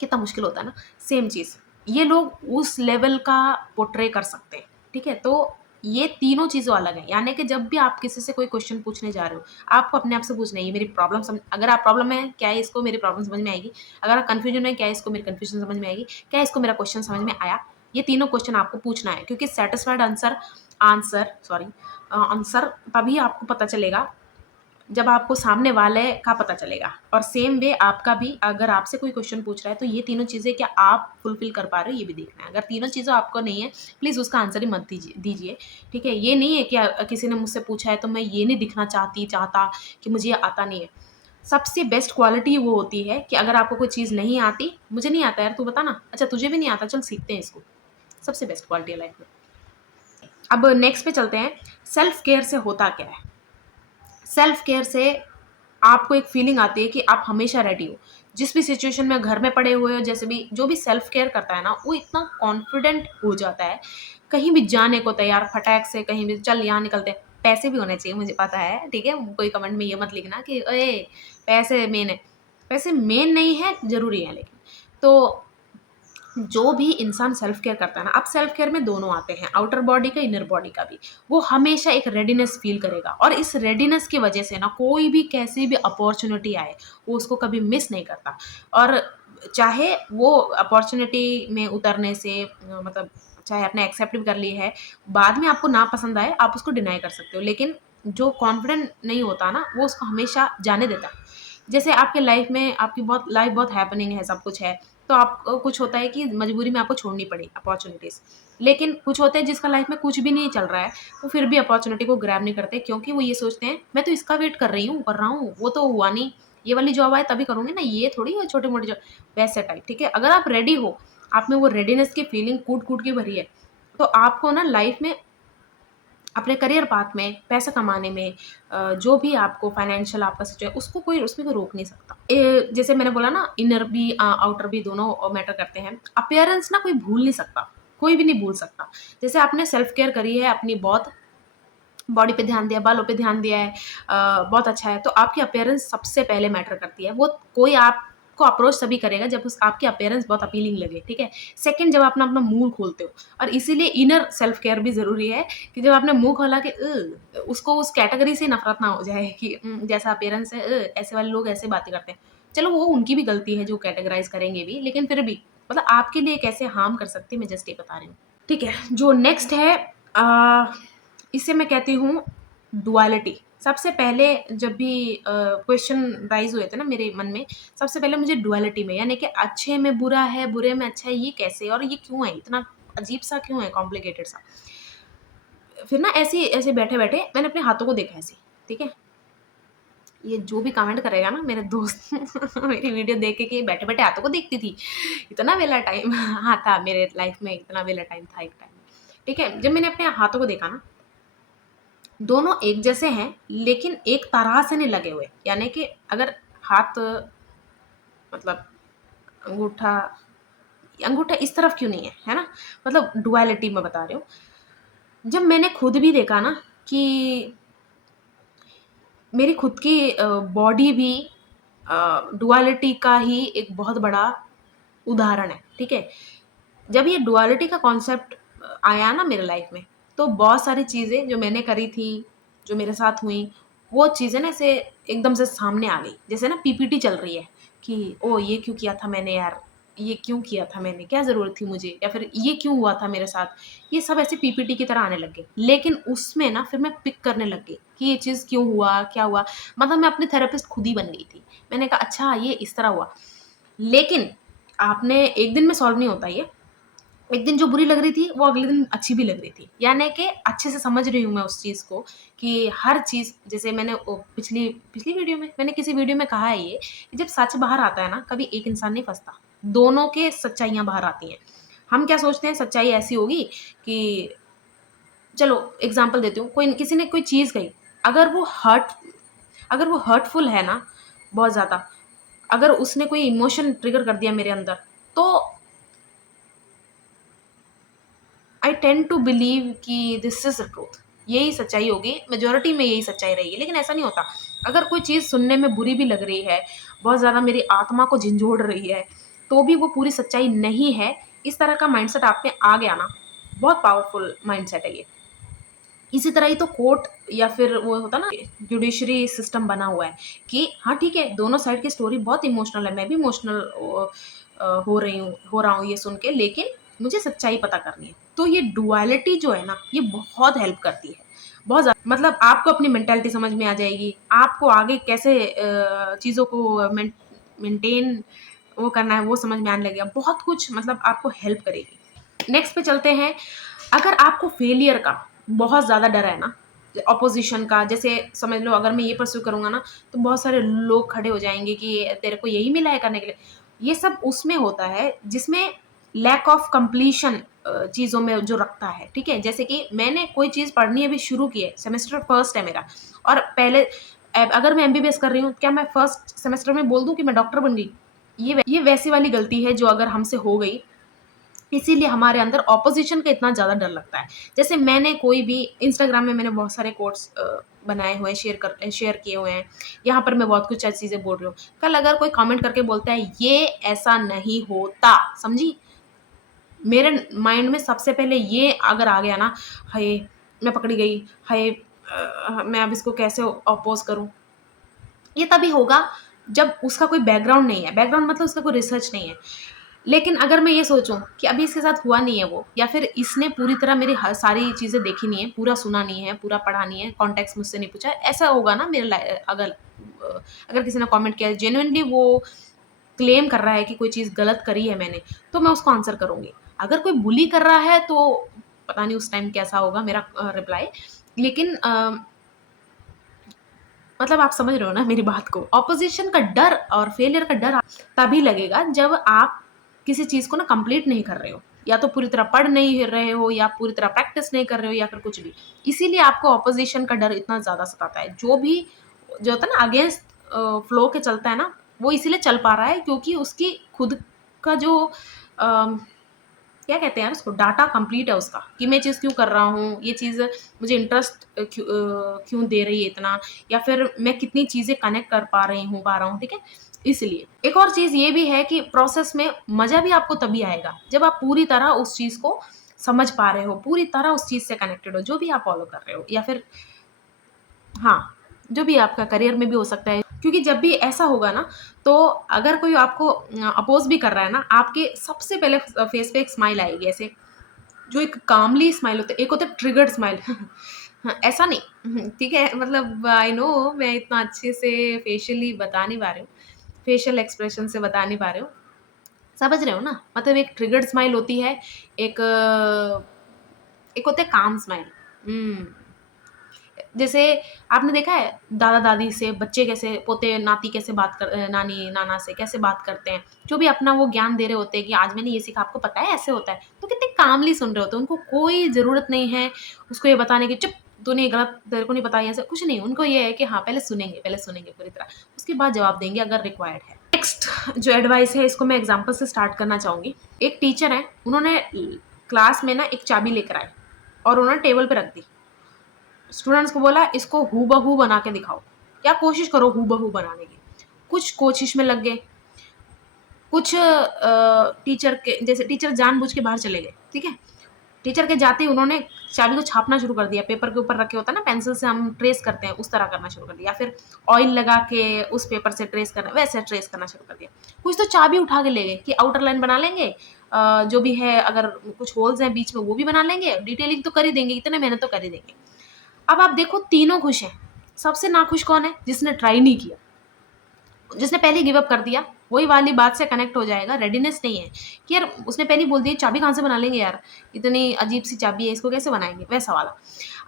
कितना मुश्किल होता है ना, सेम चीज़। ये लोग उस लेवल का पोर्ट्रे कर सकते हैं, ठीक है? तो ये तीनों चीज़ें अलग हैं, यानी कि जब भी आप किसी से कोई क्वेश्चन पूछने जा रहे हो, आपको अपने आप से पूछना है, ये मेरी प्रॉब्लम अगर आप प्रॉब्लम में हैं, क्या इसको मेरी प्रॉब्लम समझ में आएगी? अगर आप कन्फ्यूजन में हैं, क्या इसको मेरी कन्फ्यूजन समझ में आएगी? क्या इसको मेरा क्वेश्चन समझ में आया? ये तीनों क्वेश्चन आपको पूछना है, क्योंकि सैटिस्फाइड आंसर तभी आपको पता चलेगा जब आपको सामने वाले का पता चलेगा। और सेम वे आपका भी, अगर आपसे कोई क्वेश्चन पूछ रहा है, तो ये तीनों चीज़ें क्या आप फुलफ़िल कर पा रहे हो, ये भी देखना है। अगर तीनों चीज़ें आपको नहीं है, प्लीज़ उसका आंसर ही मत दीजिए, ठीक है? ये नहीं है कि किसी ने मुझसे पूछा है तो मैं ये नहीं दिखना चाहता कि मुझे ये आता नहीं है। सबसे बेस्ट क्वालिटी वो होती है कि अगर आपको कोई चीज़ नहीं आती, मुझे नहीं आता यार, तू बता ना, अच्छा तुझे भी नहीं आता, चल सीखते हैं इसको। सबसे बेस्ट क्वालिटी है लाइफ़ में। अब नेक्स्ट पे चलते हैं, सेल्फ केयर से होता क्या है? सेल्फ केयर से आपको एक फीलिंग आती है कि आप हमेशा रेडी हो। जिस भी सिचुएशन में घर में पड़े हुए हो, जैसे भी जो भी सेल्फ केयर करता है ना, वो इतना कॉन्फिडेंट हो जाता है, कहीं भी जाने को तैयार, फटाक से कहीं भी चल यहाँ निकलते हैं। पैसे भी होने चाहिए, मुझे पता है, ठीक है? कोई कमेंट में ये मत लिखना कि ओए पैसे मेन है। पैसे मेन नहीं है, ज़रूरी है लेकिन। तो जो भी इंसान सेल्फ केयर करता है ना, अब सेल्फ केयर में दोनों आते हैं, आउटर बॉडी का, इनर बॉडी का भी। वो हमेशा एक रेडीनेस फील करेगा और इस रेडीनेस की वजह से ना कोई भी कैसी भी अपॉर्चुनिटी आए, वो उसको कभी मिस नहीं करता। और चाहे वो अपॉर्चुनिटी में उतरने से मतलब चाहे आपने एक्सेप्ट भी कर ली है, बाद में आपको ना पसंद आए, आप उसको डिनाई कर सकते हो। लेकिन जो कॉन्फिडेंट नहीं होता ना, वो उसको हमेशा जाने देता है। जैसे आपके लाइफ में आपकी बहुत लाइफ बहुत हैपनिंग है, सब कुछ है, तो आपको कुछ होता है कि मजबूरी में आपको छोड़नी पड़ी अपॉर्चुनिटीज़। लेकिन कुछ होते हैं जिसका लाइफ में कुछ भी नहीं चल रहा है, वो फिर भी अपॉर्चुनिटी को ग्रैब नहीं करते, क्योंकि वो ये सोचते हैं मैं तो इसका वेट कर रही हूँ, कर रहा हूँ, वो तो हुआ नहीं, ये वाली जॉब आए तभी करूँगी ना, ये थोड़ी है छोटी-मोटी जॉब, वैसे टाइप, ठीक है? अगर आप रेडी हो, आप में वो रेडीनेस की फीलिंग कूट-कूट के भरी है, तो आपको ना लाइफ में अपने करियर पाथ में, पैसा कमाने में जो भी आपको फाइनेंशियल आपका सिचुए उसको कोई उसमें कोई रोक नहीं सकता। जैसे मैंने बोला ना, इनर भी आउटर भी दोनों मैटर करते हैं। अपीयरेंस ना कोई भूल नहीं सकता, कोई भी नहीं भूल सकता। जैसे आपने सेल्फ केयर करी है, अपनी बहुत बॉडी पे ध्यान दिया, बालों पे ध्यान दिया है, बहुत अच्छा है, तो आपकी अपीयरेंस सबसे पहले मैटर करती है। वो कोई आपको अप्रोच तभी करेगा जब उस आपकी अपीयरेंस बहुत अपीलिंग लगे, ठीक है? सेकंड, जब अपना अपना मुँह खोलते हो, और इसीलिए इनर सेल्फ केयर भी ज़रूरी है कि जब आपने मुँह खोला कि उसको उस कैटेगरी से नफ़रत ना हो जाए कि जैसा अपीयरेंस है, ऐसे वाले लोग ऐसे बातें करते हैं। चलो वो उनकी भी गलती है जो कैटेगराइज़ करेंगे भी, लेकिन फिर भी मतलब आपके लिए कैसे हार्म कर सकती है, मैं जस्ट ये बता रही हूँ। ठीक है, जो नेक्स्ट है अ, इसे मैं कहती हूँ डुअलिटी। सबसे पहले जब भी क्वेश्चन राइज़ हुए थे ना मेरे मन में, सबसे पहले मुझे डुअलिटी में, यानी कि अच्छे में बुरा है, बुरे में अच्छा है, ये कैसे और ये क्यों है? इतना अजीब-सा क्यों है, कॉम्प्लिकेटेड सा? फिर ना ऐसे बैठे-बैठे मैंने अपने हाथों को देखा ऐसे, ठीक है? ये जो भी कमेंट करेगा ना मेरे दोस्त मेरी वीडियो देख के कि बैठे-बैठे हाथों को देखती थी। इतना वेला टाइम हाँ, था मेरे लाइफ़ में, इतना वेला टाइम था एक टाइम। ठीक है? जब मैंने अपने हाथों को देखा ना, दोनों एक जैसे हैं, लेकिन एक तरह से नहीं लगे हुए। यानी कि अगर हाथ मतलब अंगूठा अंगूठा इस तरफ क्यों नहीं है, है ना? मतलब डुअलिटी मैं बता रही हूँ। जब मैंने खुद भी देखा ना कि मेरी खुद की बॉडी भी डुअलिटी का ही एक बहुत बड़ा उदाहरण है, ठीक है? जब ये डुअलिटी का कॉन्सेप्ट आया ना मेरे लाइफ में, तो बहुत सारी चीज़ें जो मैंने करी थी, जो मेरे साथ हुई, वो चीज़ें ना ऐसे एकदम से सामने आ गई। जैसे ना पीपीटी चल रही है कि ओह! ये क्यों किया था मैंने यार? ये क्यों किया था मैंने? क्या ज़रूरत थी मुझे? या फिर ये क्यों हुआ था मेरे साथ? ये सब ऐसे पीपीटी की तरह आने लग गए। लेकिन उसमें ना फिर मैं पिक करने लग गई कि ये चीज़ क्यों हुआ? क्या हुआ? मतलब मैं अपनी थेरेपिस्ट खुद ही बन गई थी। मैंने कहा अच्छा ये इस तरह हुआ। लेकिन आपने एक दिन में सॉल्व नहीं होता ये। एक दिन जो बुरी लग रही थी, वो अगले दिन अच्छी भी लग रही थी। यानी कि अच्छे से समझ रही हूँ मैं उस चीज़ को कि हर चीज़, जैसे मैंने पिछली पिछली वीडियो में मैंने किसी वीडियो में कहा है ये, कि जब सच बाहर आता है ना, कभी एक इंसान नहीं फँसता। दोनों के सच्चाइयाँ बाहर आती हैं। हम क्या सोचते हैं सच्चाई ऐसी होगी कि चलो एग्ज़ाम्पल देती हूँ, कोई किसी ने कोई चीज़ कही, अगर वो हर्टफुल है ना बहुत ज़्यादा, अगर उसने कोई इमोशन ट्रिगर कर दिया मेरे अंदर, तो आई टेंड टू बिलीव कि दिस इज़ द ट्रूथ, यही सच्चाई होगी, मेजॉरिटी में यही सच्चाई रहेगी, लेकिन ऐसा नहीं होता। अगर कोई चीज़ सुनने में बुरी भी लग रही है, बहुत ज़्यादा मेरी आत्मा को झंझोड़ रही है, तो भी वो पूरी सच्चाई नहीं है, इस तरह का माइंडसेट आप में आ गया ना, बहुत पावरफुल माइंडसेट है ये। इसी तरह ही तो कोर्ट या फिर वो होता ना जुडिशरी सिस्टम बना हुआ है कि हाँ ठीक है, दोनों साइड की स्टोरी बहुत इमोशनल है, मैं भी इमोशनल हो रहा हूँ ये सुन के, लेकिन मुझे सच्चाई पता करनी है। तो ये डुअलिटी जो है ना, ये बहुत हेल्प करती है, बहुत ज़्यादा। मतलब आपको अपनी मेंटालिटी समझ में आ जाएगी, आपको आगे कैसे चीज़ों को मेंटेन वो करना है, वो समझ में आने लगेगा, बहुत कुछ मतलब आपको हेल्प करेगी। नेक्स्ट पे चलते हैं। अगर आपको फेलियर का बहुत ज़्यादा डर है ना, ऑपोज़िशन का, जैसे समझ लो अगर मैं ये परस्यू करूँगा ना, तो बहुत सारे लोग खड़े हो जाएँगे कि तेरे को यही मिला है करने के लिए। ये सब उसमें होता है जिसमें लैक ऑफ कंप्लीशन चीज़ों में जो रखता है, ठीक है? जैसे कि मैंने कोई चीज़ पढ़नी अभी शुरू की है, सेमेस्टर फर्स्ट है मेरा, और पहले अगर मैं एमबीबीएस कर रही हूँ, क्या मैं फर्स्ट सेमेस्टर में बोल दूँ कि मैं डॉक्टर बन गई? ये वैसी वाली गलती है जो अगर हमसे हो गई, इसीलिए हमारे अंदर ऑपोज़िशन का इतना ज़्यादा डर लगता है। जैसे मैंने कोई भी इंस्टाग्राम में मैंने बहुत सारे कोट्स बनाए हुए हैं, शेयर किए हुए हैं। यहाँ पर मैं बहुत कुछ ऐसी चीज़ें बोल रही हूँ। कल अगर कोई कमेंट करके बोलता है, "ये ऐसा नहीं होता", समझी? मेरे माइंड में सबसे पहले ये अगर आ गया ना, हाय मैं पकड़ी गई, हाय मैं अब इसको कैसे अपोज़ करूँ? ये तभी होगा जब उसका कोई बैकग्राउंड नहीं है। बैकग्राउंड मतलब उसका कोई रिसर्च नहीं है। लेकिन अगर मैं ये सोचूँ कि अभी इसके साथ हुआ नहीं है वो, या फिर इसने पूरी तरह मेरी ह सारी चीज़ें देखी नहीं है, पूरा सुना नहीं है, पूरा पढ़ा नहीं है, कॉन्टेक्स्ट मुझसे नहीं पूछा है, ऐसा होगा ना मेरे अगर किसी ने कमेंट किया है, जेन्युइनली वो क्लेम कर रहा है कि कोई चीज़ गलत करी है मैंने, तो मैं उसको आंसर करूँगी। अगर कोई बुली कर रहा है तो पता नहीं उस टाइम कैसा होगा मेरा रिप्लाई। लेकिन मतलब आप समझ रहे हो ना मेरी बात को। ऑपोज़िशन का डर और फेलियर का डर तभी लगेगा जब आप किसी चीज़ को ना कंप्लीट नहीं कर रहे हो, या तो पूरी तरह पढ़ नहीं रहे हो, या पूरी तरह प्रैक्टिस नहीं कर रहे हो, या फिर कुछ भी। इसीलिए आपको ऑपोज़िशन का डर इतना ज़्यादा सताता है। जो होता है ना अगेंस्ट फ्लो के चलता है ना, वो इसीलिए चल पा रहा है क्योंकि उसकी खुद का जो क्या कहते हैं यार उसको, डाटा कंप्लीट है उसका, कि मैं चीज़ क्यों कर रहा हूँ, ये चीज़ मुझे इंटरेस्ट क्यों दे रही है इतना, या फिर मैं कितनी चीज़ें कनेक्ट कर पा रहा हूँ, ठीक है? इसलिए। एक और चीज़ ये भी है कि प्रोसेस में मज़ा भी आपको तभी आएगा, जब आप पूरी तरह उस चीज़ को समझ पा रहे हो, पूरी तरह उस चीज़ से कनेक्टेड हो, जो भी आप फ़ॉलो कर रहे हो, या फिर हाँ, जो भी आपका करियर में भी हो सकता है। क्योंकि जब भी ऐसा होगा ना, तो अगर कोई आपको अपोज़ भी कर रहा है ना, आपके सबसे पहले फेस पे एक स्माइल आएगी ऐसे, जो एक कामली स्माइल होता है, एक होता है ट्रिगर्ड स्माइल। हाँ, ऐसा नहीं। ठीक है? मतलब आई नो मैं इतना अच्छे से फेशियली बता नहीं पा रही हूँ, फेशियल एक्सप्रेशन से बता नहीं पा रही हूँ। समझ रहे हो ना? मतलब एक ट्रिगर्ड स्माइल होती है, एक एक होता है काम स्माइल। हुँ। जैसे आपने देखा है दादा-दादी से बच्चे कैसे, पोते-नाती कैसे नानी-नाना से कैसे बात करते हैं। जो भी अपना वो ज्ञान दे रहे होते हैं कि आज मैंने ये सीखा, आपको पता है ऐसे होता है। तो कितने कामली सुन रहे होते हैं। उनको कोई ज़रूरत नहीं है उसको ये बताने की, चुप तूने ये गलत, तेरे को नहीं पता ये, ऐसा कुछ नहीं। उनको ये है कि हाँ, पहले सुनेंगे पूरी तरह। उसके बाद जवाब देंगे अगर रिक्वायर्ड है। नेक्स्ट जो एडवाइस है इसको मैं एग्ज़ाम्पल से स्टार्ट करना चाहूँगी। एक टीचर हैं, उन्होंने क्लास में ना एक चाबी लेकर आए और उन्होंने टेबल पे रख दी। स्टूडेंट्स को बोला इसको हूबहू बना के दिखाओ, या कोशिश करो हूबहू बनाने की। कुछ कोशिश में लग गए, कुछ टीचर के जैसे टीचर जानबूझ के बाहर चले गए, ठीक है? टीचर के जाते ही उन्होंने चाबी को छापना शुरू कर दिया, पेपर के ऊपर रखे होता है ना पेंसिल से हम ट्रेस करते हैं, उस तरह करना शुरू कर दिया, या फिर ऑयल लगा के उस पेपर से ट्रेस करना, वैसे ट्रेस करना शुरू कर दिया। कुछ तो चाबी उठा के ले गए कि आउटर लाइन बना लेंगे, जो भी है अगर कुछ होल्स हैं बीच में वो भी बना लेंगे, डिटेलिंग तो कर ही देंगे, इतने मेहनत तो कर ही देंगे। अब आप देखो तीनों खुश हैं, सबसे नाखुश कौन है? जिसने ट्राई नहीं किया, जिसने पहले ही गिव अप कर दिया। वही वाली बात से कनेक्ट हो जाएगा, रेडीनेस नहीं है कि यार उसने पहले ही बोल दिया चाबी कहाँ से बना लेंगे यार, इतनी अजीब-सी चाबी है, इसको कैसे बनाएँगे? वैसा वाला।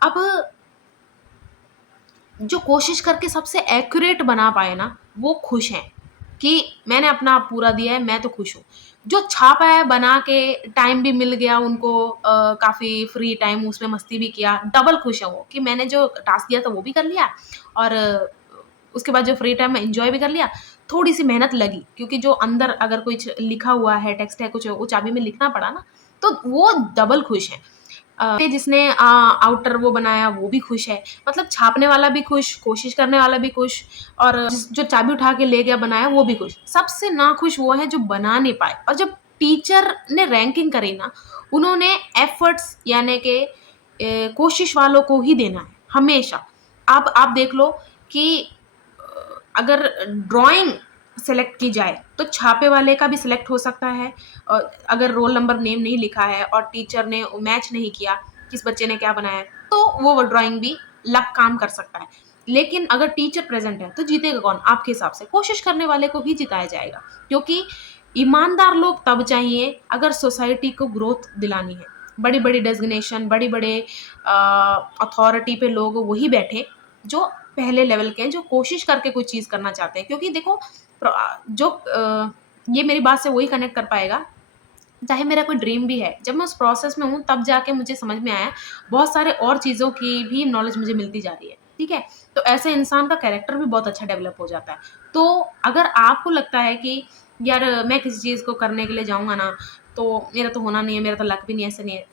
अब जो कोशिश करके सबसे एक्यूरेट बना पाए ना, वो खुश हैं कि मैंने अपना पूरा दिया है, मैं तो खुश हूँ। जो छापा है बना के, टाइम भी मिल गया उनको, काफ़ी फ्री टाइम उसमें मस्ती भी किया, डबल खुश है वो कि मैंने जो टास्क दिया था वो भी कर लिया, और उसके बाद जो फ्री टाइम में एन्जॉय भी कर लिया। थोड़ी-सी मेहनत लगी क्योंकि जो अंदर अगर कुछ लिखा हुआ है, टेक्स्ट है, कुछ वो चाबी में लिखना पड़ा ना, तो वो डबल खुश हैं। जिसने आउटर वो बनाया वो भी खुश है। मतलब छापने वाला भी खुश, कोशिश करने वाला भी खुश, और जो चाबी उठा के ले गया बनाया वो भी खुश। सबसे नाखुश वो है जो बना नहीं पाए, और जब टीचर ने रैंकिंग करी ना, उन्होंने एफर्ट्स यानी कि कोशिश वालों को ही देना है, हमेशा। आप देख लो कि अगर ड्राइंग सेलेक्ट की जाए, तो छापे वाले का भी सिलेक्ट हो सकता है, अगर रोल नंबर नेम नहीं लिखा है और टीचर ने मैच नहीं किया, किस बच्चे ने क्या बनाया है, तो वो ड्राइंग भी लक काम कर सकता है। लेकिन अगर टीचर प्रेज़ेंट है, तो जीतेगा कौन? आपके हिसाब से कोशिश करने वाले को ही जिताया जाएगा, क्योंकि ईमानदार लोग तब चाहिए अगर सोसाइटी को ग्रोथ दिलानी है। बड़ी-बड़ी डेज़िग्नेशन, बड़े-बड़े अथॉरिटी पे लोग वही बैठे जो पहले लेवल के हैं, जो कोशिश करके कोई चीज़ करना चाहते हैं। क्योंकि देखो ये मेरी बात से वही कनेक्ट कर पाएगा, चाहे मेरा कोई ड्रीम भी है, जब मैं उस प्रोसेस में हूँ तब जाके मुझे समझ में आया, बहुत सारे और चीज़ों की भी नॉलेज मुझे मिलती जा रही है, ठीक है? तो ऐसे इंसान का कैरेक्टर भी बहुत अच्छा डेवलप हो जाता है। तो अगर आपको लगता है कि यार मैं किसी चीज़ को करने के लिए जाऊँगा ना, तो मेरा तो होना नहीं है, मेरा तो लक भी नहीं है, ऐसा नहीं है।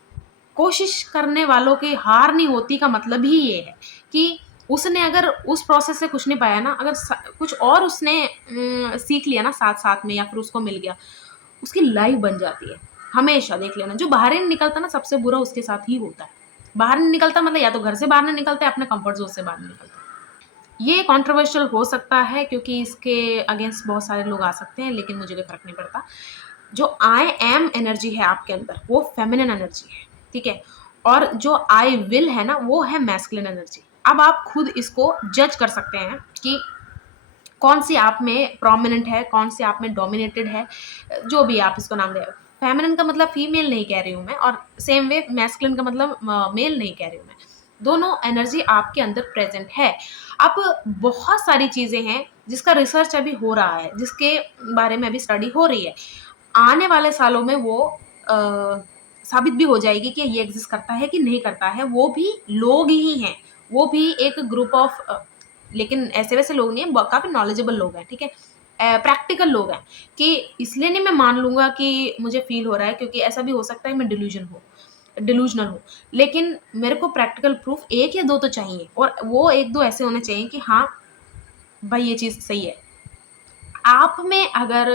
कोशिश करने वालों की हार नहीं होती का मतलब ही ये है कि उसने अगर उस प्रोसेस से कुछ नहीं पाया ना, अगर कुछ और उसने सीख लिया ना साथ साथ में, या फिर उसको मिल गया, उसकी लाइफ बन जाती है। हमेशा देख लेना, जो बाहर ही नहीं निकलता ना सबसे बुरा उसके साथ ही होता है। बाहर नहीं निकलता मतलब या तो घर से बाहर नहीं निकलते, अपने कंफर्ट जोन से बाहर नहीं निकलते। ये कंट्रोवर्शियल हो सकता है क्योंकि इसके अगेंस्ट बहुत सारे लोग आ सकते हैं, लेकिन मुझे कोई फ़र्क नहीं पड़ता। जो आई एम एनर्जी है आपके अंदर, वो फेमिनिन एनर्जी है, ठीक है? और जो आई विल है ना, वो है मैस्कुलिन एनर्जी। अब आप खुद इसको जज कर सकते हैं कि कौन-सी आप में प्रोमिनेंट है, कौन-सी आप में डोमिनेटेड है, जो भी आप इसको नाम दें। फेमिनिन का मतलब फीमेल नहीं कह रही हूँ मैं, और सेम वे मैस्कुलिन का मतलब मेल नहीं कह रही हूँ मैं। दोनों एनर्जी आपके अंदर प्रेज़ेंट है। अब बहुत सारी चीज़ें हैं जिसका रिसर्च अभी हो रहा है, जिसके बारे में अभी स्टडी हो रही है। आने वाले सालों में वो साबित भी हो जाएगी कि ये एग्ज़िस्ट करता है कि नहीं करता है, वो भी लोग ही हैं। वो भी एक ग्रुप ऑफ लेकिन ऐसे-वैसे लोग नहीं हैं, ब काफ़ी नॉलेजेबल लोग हैं, ठीक है? प्रैक्टिकल लोग हैं कि इसलिए नहीं मैं मान लूँगा कि मुझे फ़ील हो रहा है, क्योंकि ऐसा भी हो सकता है मैं डिल्यूज़नल हूँ। लेकिन मेरे को प्रैक्टिकल प्रूफ़ 1 या 2 तो चाहिए, और वो 1-2 ऐसे होने चाहिए कि हाँ, भाई ये चीज़ सही है। आप में अगर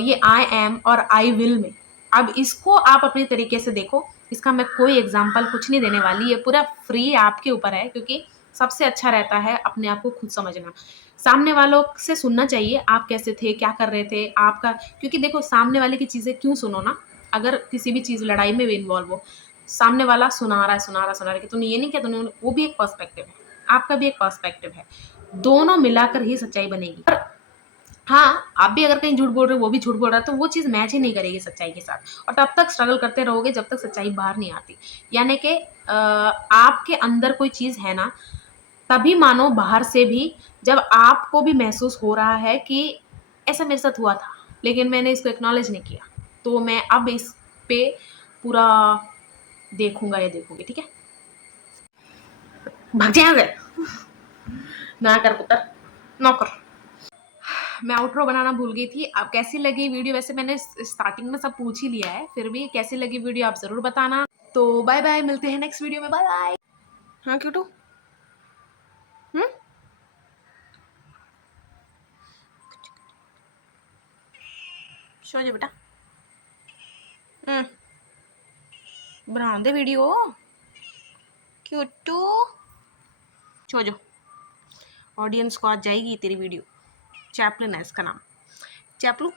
ये आई एम और आई विल में, अब इसको आप अपने तरीके से देखो। इसका मैं कोई एग्ज़ाम्पल कुछ नहीं देने वाली, ये पूरा फ्री आपके ऊपर है, क्योंकि सबसे अच्छा रहता है अपने आप को खुद समझना। सामने वालों से सुनना चाहिए, आप कैसे थे, क्या कर रहे थे, आपका, क्योंकि देखो सामने वाले की चीज़ें क्यों सुनो ना, अगर किसी भी चीज़ लड़ाई में भी इन्वॉल्व हो, सामने वाला सुना रहा है कि तूने ये नहीं किया, तूने वो भी एक पर्सपेक्टिव है, आपका भी एक पर्सपेक्टिव है। दोनों मिलाकर ही सच्चाई बनेगी। और हाँ, आप भी अगर कहीं झूठ बोल रहे हो, वो भी झूठ बोल रहा है, तो वो चीज़ मैच ही नहीं करेगी सच्चाई के साथ, और तब तक स्ट्रगल करते रहोगे जब तक सच्चाई बाहर नहीं आती। यानी कि आपके अंदर कोई चीज़ है ना, तभी मानो बाहर से भी, जब आपको भी महसूस हो रहा है कि ऐसा मेरे साथ हुआ था, लेकिन मैंने इसको एक्नॉलेज नहीं किया, तो मैं अब इस पे पूरा देखूँगा या देखूँगी, ठीक है? भाग जा यहाँ से, ना कर पुत्र, नौकर। मैं आउटरो बनाना भूल गई थी। अब कैसी लगी वीडियो, वैसे मैंने स्टार्टिंग में सब पूछ ही लिया है, फिर भी कैसी लगी वीडियो आप ज़रूर बताना। तो बाय बाय, मिलते हैं नेक्स्ट वीडियो में, बाय बाय। हाँ क्यूटू, हुँ? सो जा बेटा, हुँ, बना दे वीडियो, क्यूटू, सो जा। ऑडियंस को आज जाएगी तेरी वीडियो। चैपलिन है इसका नाम, चैपलू।